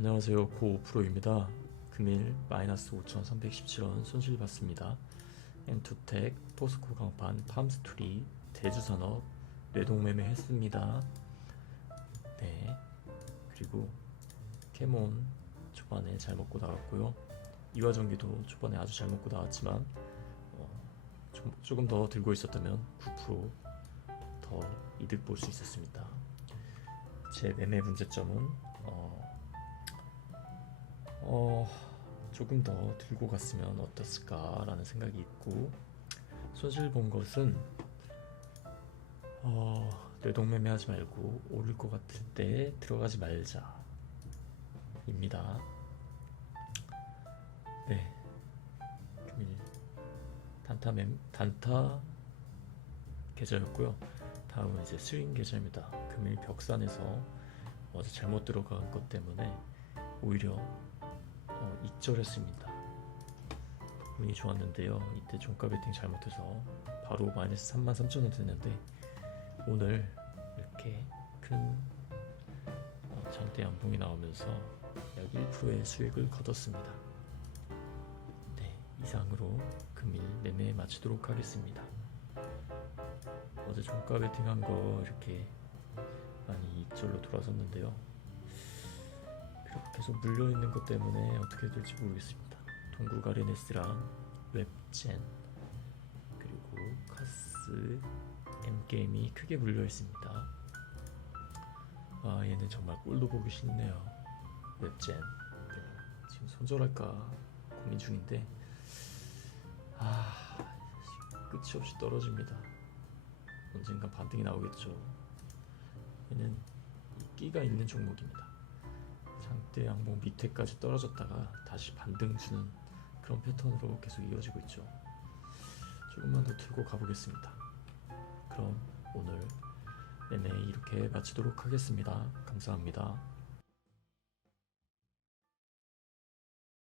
안녕하세요. 고5프로입니다. 금일 마이너스 5,317원 손실 봤습니다. 엔투텍, 포스코 강판, 팜스토리, 대주산업 뇌동매매 했습니다. 네. 그리고 캐몬 초반에 잘 먹고 나갔고요. 이화전기도 초반에 아주 잘 먹고 나왔지만 어, 좀, 조금 더 들고 있었다면 9%더 이득 볼 수 있었습니다. 제 매매 문제점은 조금 더 들고 갔으면 어땠을까라는 생각이 있고 손실 본 것은 어, 뇌동매매하지 말고 오를 것 같을 때 들어가지 말자 입니다. 네, 단타 매 단타 계좌였고요. 다음은 이제 스윙 계좌입니다. 금일 벽산에서 어제 잘못 들어간 것 때문에 오히려 어, 익절했습니다. 운이 좋았는데요. 이때 종가 베팅 잘못해서 바로 마이너스 33,000원 됐는데 오늘 이렇게 큰 어, 장대 양봉이 나오면서 약 1%의 수익을 거뒀습니다. 네, 이상으로 금일 매매 마치도록 하겠습니다. 어제 종가 베팅한 거 이렇게 많이 익절로 돌아섰는데요. 계속 물려 있는 것 때문에 어떻게 될지 모르겠습니다. 동국 아레네스랑 웹젠 그리고 카스 M 게임이 크게 물려 있습니다. 아 얘는 정말 꼴도 보기 싫네요. 웹젠 네, 지금 손절할까 고민 중인데 아 끝이 없이 떨어집니다. 언젠가 반등이 나오겠죠. 얘는 끼가 있는 종목입니다. 장대 양봉 밑에까지 떨어졌다가 다시 반등 주는 그런 패턴으로 계속 이어지고 있죠. 조금만 더 들고 가보겠습니다. 그럼 오늘 매매 이렇게 마치도록 하겠습니다. 감사합니다.